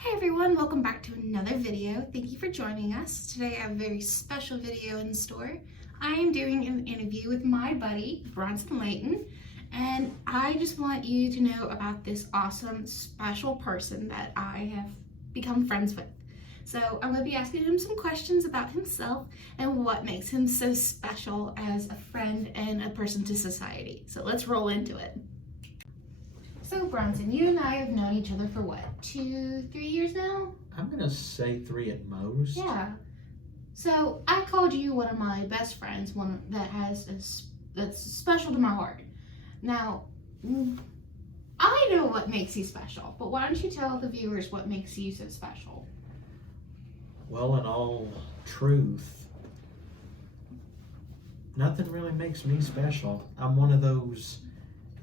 Hey everyone, welcome back to another video. Thank you for joining us. Today I have a very special video in store. I am doing an interview with my buddy, Bronson, and I just want you to know about this awesome, special person that I have become friends with. So I'm going to be asking him some questions about himself and what makes him so special as a friend and a person to society. So let's roll into it. So Bronson, you and I have known each other for what, 2-3 years now? I'm gonna say 3 at most. Yeah. So I called you one of my best friends, one that's special to my heart. Now, I know what makes you special, but why don't you tell the viewers what makes you so special? Well, in all truth, nothing really makes me special. I'm one of those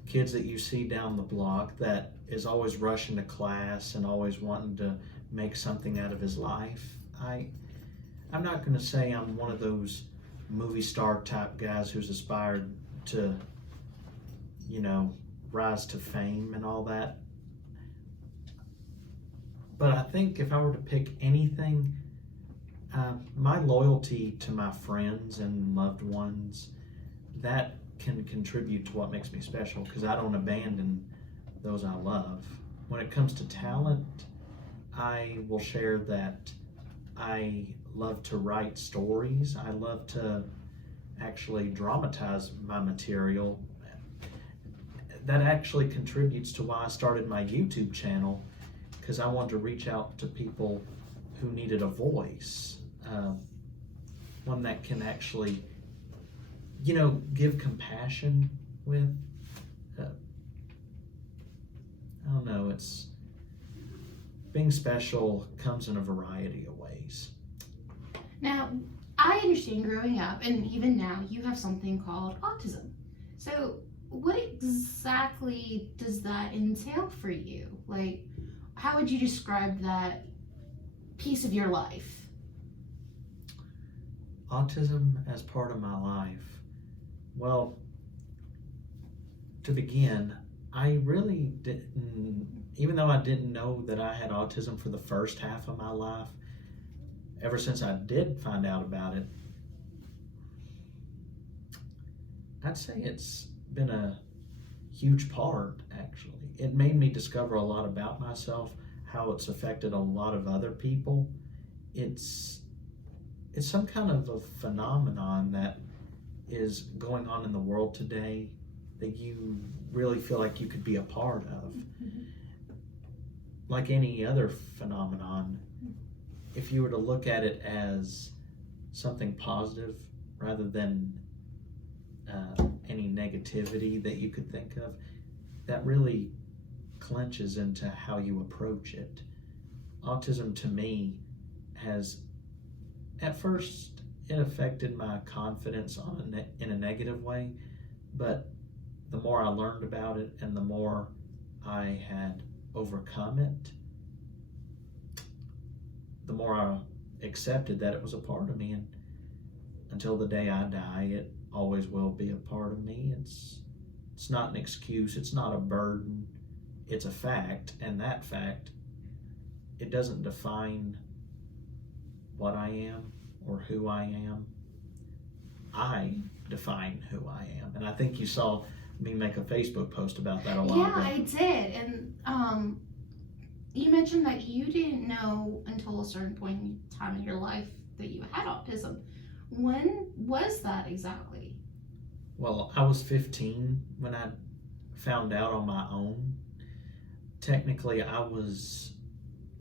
kids that you see down the block that is always rushing to class and always wanting to make something out of his life. I'm not going to say I'm one of those movie star type guys who's aspired to, rise to fame and all that. But I think if I were to pick anything, my loyalty to my friends and loved ones, that can contribute to what makes me special, because I don't abandon those I love. When it comes to talent, I will share that I love to write stories. I love to actually dramatize my material. That actually contributes to why I started my YouTube channel, because I wanted to reach out to people who needed a voice, one that can actually give compassion with. I don't know, it's being special comes in a variety of ways. Now, I understand growing up, and even now, you have something called autism. So, what exactly does that entail for you? Like, how would you describe that piece of your life? Autism as part of my life. Well, to begin, I really didn't, even though I didn't know that I had autism for the first half of my life, ever since I did find out about it, I'd say it's been a huge part, actually. It made me discover a lot about myself, how it's affected a lot of other people. It's some kind of a phenomenon that is going on in the world today that you really feel like you could be a part of. Mm-hmm. Like any other phenomenon, if you were to look at it as something positive rather than any negativity that you could think of, that really clenches into how you approach it. Autism to me has, at first, it affected my confidence in a negative way, but the more I learned about it and the more I had overcome it, the more I accepted that it was a part of me, and until the day I die, it always will be a part of me. It's not an excuse, it's not a burden, it's a fact, and that fact, it doesn't define what I am or who I am. I define who I am. And I think you saw me make a Facebook post about that a while ago. Yeah, I did. And you mentioned that you didn't know until a certain point in time in your life that you had autism. When was that exactly? Well, I was 15 when I found out on my own. Technically, I was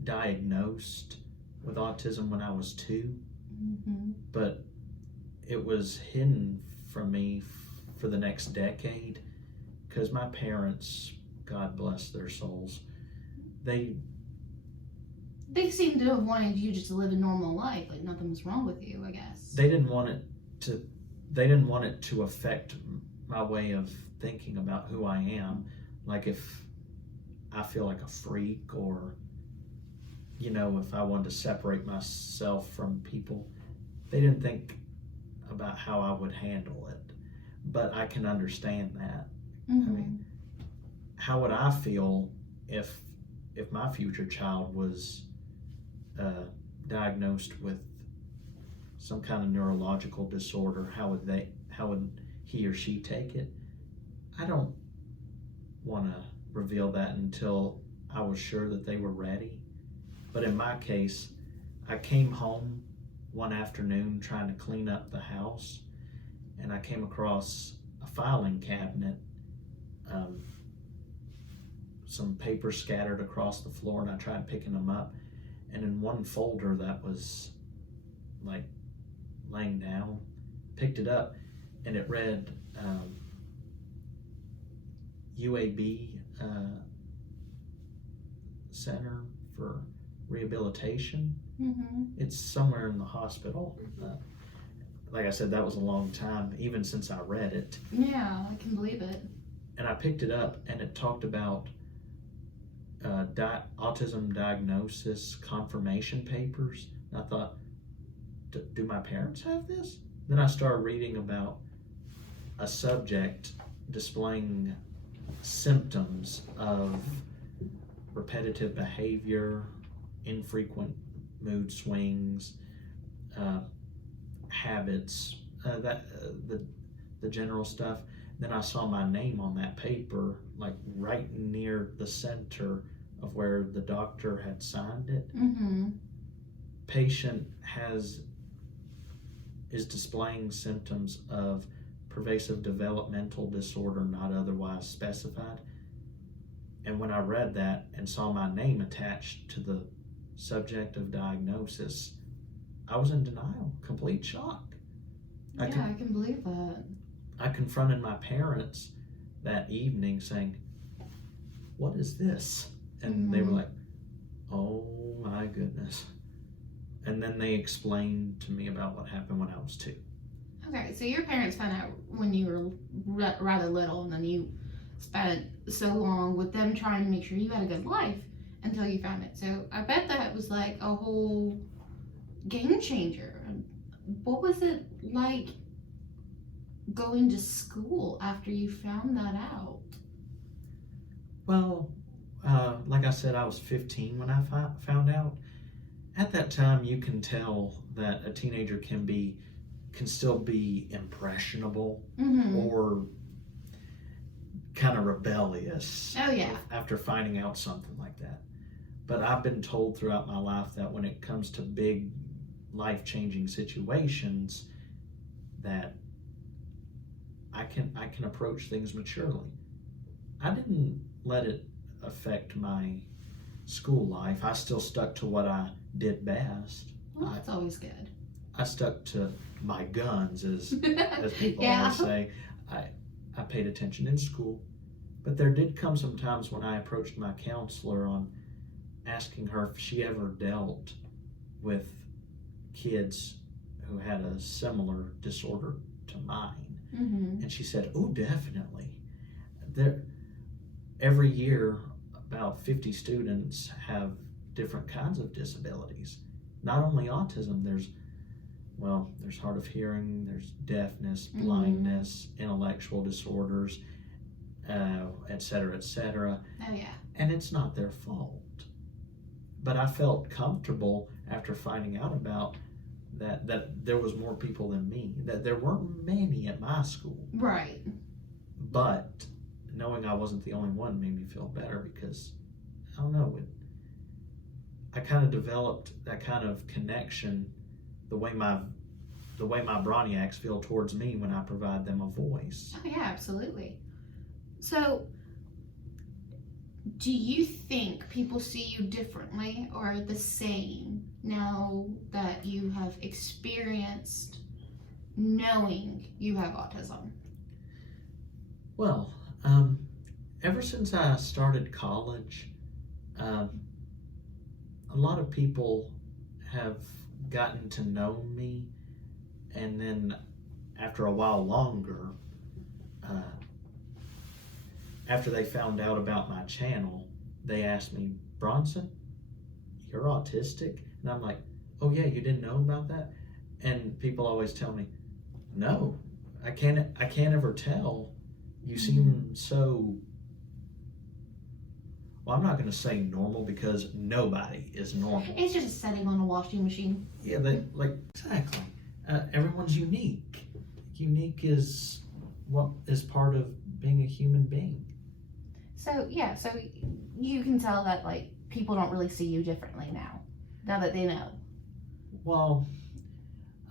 diagnosed with autism when I was 2. Mm-hmm. But it was hidden from me for the next decade, because my parents, God bless their souls, they seem to have wanted you just to live a normal life, like nothing was wrong with you, I guess. They didn't want it to affect my way of thinking about who I am. Like if I feel like a freak, or if I wanted to separate myself from people, they didn't think about how I would handle it. But I can understand that. Mm-hmm. I mean, how would I feel if if my future child was diagnosed with some kind of neurological disorder, how would he or she take it? I don't want to reveal that until I was sure that they were ready. But in my case, I came home one afternoon trying to clean up the house, and I came across a filing cabinet, some papers scattered across the floor, and I tried picking them up, and in one folder that was like laying down, picked it up, and it read UAB Center for Rehabilitation. It's somewhere in the hospital. Like I said, that was a long time, even since I read it. Yeah, I can believe it. And I picked it up, and it talked about autism diagnosis confirmation papers. And I thought, do my parents have this? Then I started reading about a subject displaying symptoms of repetitive behavior, infrequent mood swings, habits, the general stuff. Then I saw my name on that paper, like right near the center of where the doctor had signed it. Patient is displaying symptoms of pervasive developmental disorder not otherwise specified. And when I read that and saw my name attached to the subject of diagnosis, I was in denial, complete shock. I can believe that. I confronted my parents that evening saying, "What is this?" And they were like, "Oh my goodness." And then they explained to me about what happened when I was 2. Okay, so your parents found out when you were rather little, and then you spent so long with them trying to make sure you had a good life until you found it. So I bet that was like a whole game changer. What was it like going to school after you found that out? Well, like I said, I was 15 when I found out. At that time, you can tell that a teenager can still be impressionable or kind of rebellious. Oh yeah. After finding out something like that. But I've been told throughout my life that when it comes to big life-changing situations, that I can approach things maturely. I didn't let it affect my school life. I still stuck to what I did best. Well, that's always good. I stuck to my guns, as people always say. I paid attention in school, but there did come some times when I approached my counselor on asking her if she ever dealt with kids who had a similar disorder to mine. And she said, "Oh, definitely. Every year, about 50 students have different kinds of disabilities. Not only autism, there's hard of hearing, there's deafness, blindness, intellectual disorders, et cetera, et cetera." Oh yeah. And it's not their fault. But I felt comfortable after finding out about that there was more people than me, that there weren't many at my school. Right. But knowing I wasn't the only one made me feel better, because I don't know, I kind of developed that kind of connection the way my Broniacs feel towards me when I provide them a voice. Oh yeah, absolutely. So do you think people see you differently or the same now that you have experienced knowing you have autism? Well, ever since I started college, a lot of people have gotten to know me, and then after a while longer, after they found out about my channel, they asked me, "Bronson, you're autistic?" And I'm like, "Oh yeah, you didn't know about that?" And people always tell me, "No, I can't ever tell. You seem so well, I'm not going to say normal because nobody is normal. It's just a setting on a washing machine. Yeah, exactly. Everyone's unique. Unique is what is part of being a human being. So you can tell that like people don't really see you differently now that they know. Well,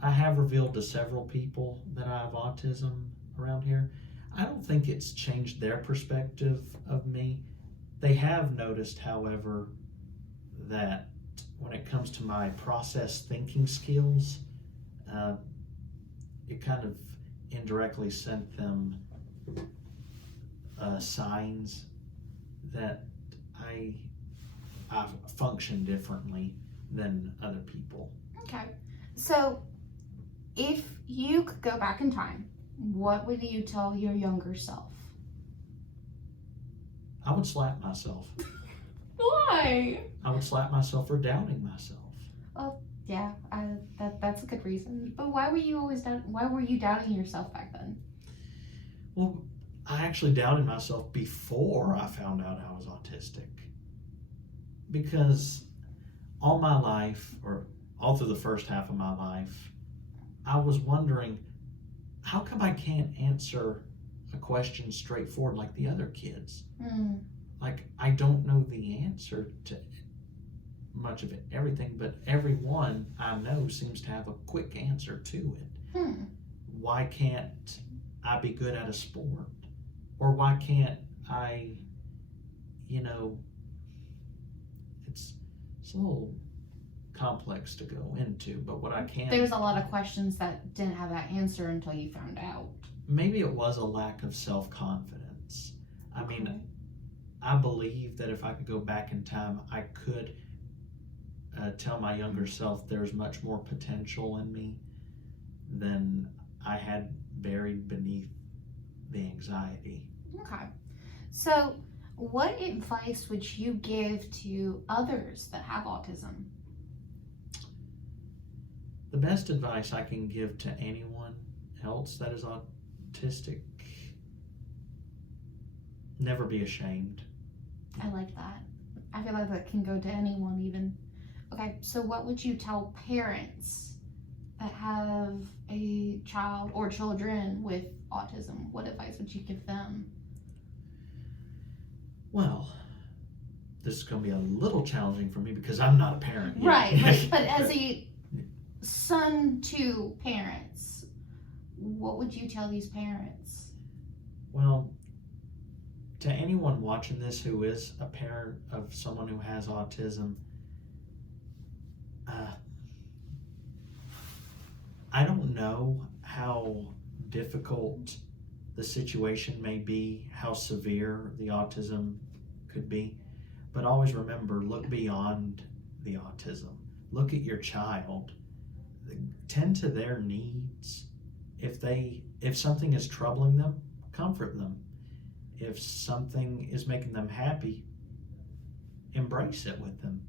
I have revealed to several people that I have autism around here. I don't think it's changed their perspective of me. They have noticed, however, that when it comes to my process thinking skills, it kind of indirectly sent them signs that I function differently than other people. Okay. So if you could go back in time, what would you tell your younger self? I would slap myself. Why? I would slap myself for doubting myself. Yeah, that's a good reason. But why were you doubting yourself back then? Well, I actually doubted myself before I found out I was autistic. Because all my life, or all through the first half of my life, I was wondering, how come I can't answer a question straightforward like the other kids? Like, I don't know the answer to much of it, everything, but everyone I know seems to have a quick answer to it. Why can't I be good at a sport? Or why can't I, it's a little complex to go into, but what I can... There's a lot of questions that didn't have that answer until you found out. Maybe it was a lack of self-confidence. I mean, I believe that if I could go back in time, I could tell my younger self there's much more potential in me than I had buried beneath the anxiety. Okay. So, what advice would you give to others that have autism? The best advice I can give to anyone else that is autistic, never be ashamed. I like that. I feel like that can go to anyone even. Okay, so what would you tell parents that have a child or children with autism? What advice would you give them? Well, this is going to be a little challenging for me because I'm not a parent yet. Right, but as a son to parents, what would you tell these parents? Well, to anyone watching this who is a parent of someone who has autism, I don't know how difficult the situation may be, how severe the autism could be, but always remember, look beyond the autism. Look at your child. Tend to their needs. If something is troubling them, comfort them. If something is making them happy, embrace it with them.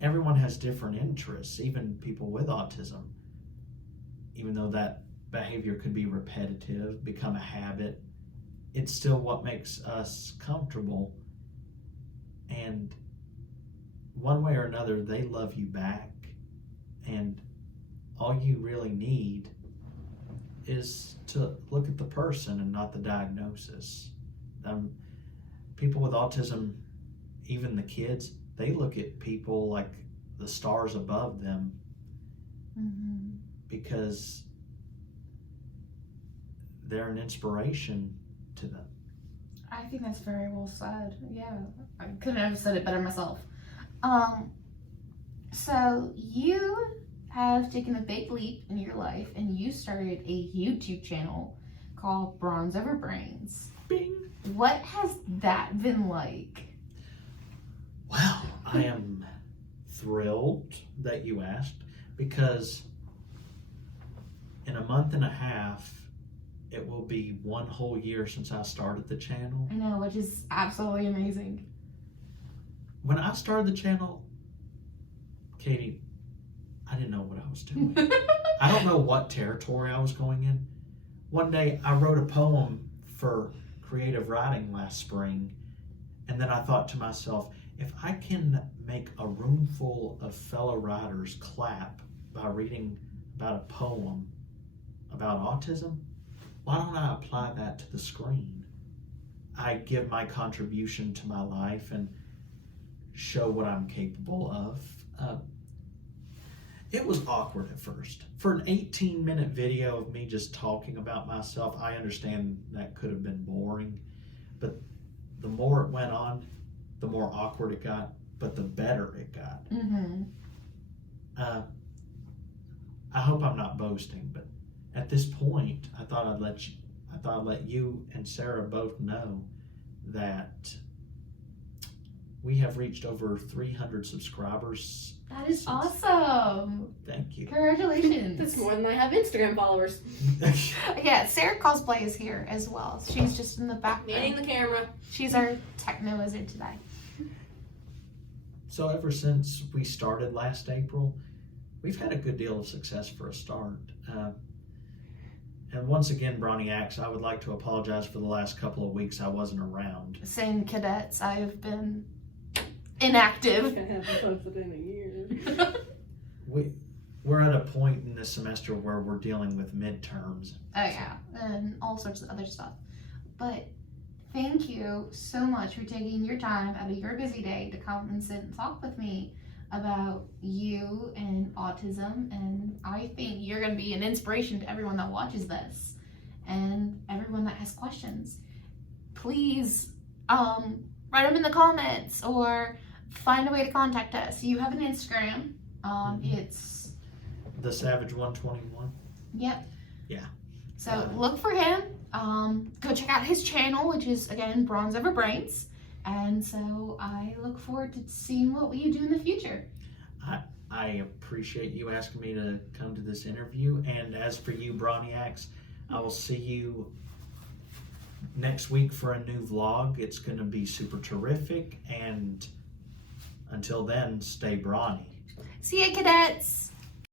Everyone has different interests, even people with autism. Even though that behavior could be repetitive, become a habit, it's still what makes us comfortable. And one way or another, they love you back. And all you really need is to look at the person and not the diagnosis. People with autism, even the kids, they look at people like the stars above them because they're an inspiration to them. I think that's very well said. Yeah, I couldn't have said it better myself. So you have taken a big leap in your life and you started a YouTube channel called Bronze Over Brains. Bing! What has that been like? Well, I am thrilled that you asked because in a month and a half, it will be 1 whole year since I started the channel. I know, which is absolutely amazing. When I started the channel, Katie, I didn't know what I was doing. I don't know what territory I was going in. One day I wrote a poem for creative writing last spring, and then I thought to myself, if I can make a room full of fellow writers clap by reading about a poem about autism, why don't I apply that to the screen? I give my contribution to my life and show what I'm capable of. It was awkward at first. For an 18-minute video of me just talking about myself, I understand that could have been boring, but the more it went on, the more awkward it got, but the better it got. Mm-hmm. I hope I'm not boasting, but at this point, I thought I'd let you and Sarah both know that we have reached over 300 subscribers. That is awesome. Thank you. Congratulations. That's more than I have Instagram followers. Yeah, Sarah cosplays here as well. She's just in the background. Manning the camera. She's our techno wizard today. So ever since we started last April, we've had a good deal of success for a start. And once again, Broniacs, I would like to apologize for the last couple of weeks I wasn't around. Same cadets, I have been inactive. I haven't posted in a year. We're at a point in this semester where we're dealing with midterms. Oh yeah, and all sorts of other stuff. But thank you so much for taking your time out of your busy day to come and sit and talk with me about you and autism. And I think you're going to be an inspiration to everyone that watches this and everyone that has questions. Please write them in the comments or find a way to contact us. You have an Instagram. It's The Savage 121. Yep. Yeah. So look for him. Go check out his channel, which is again Brons over Brains. And so I look forward to seeing what you do in the future. I appreciate you asking me to come to this interview. And as for you, Broniacs, I will see you next week for a new vlog. It's going to be super terrific. And until then, stay brawny. See ya, cadets.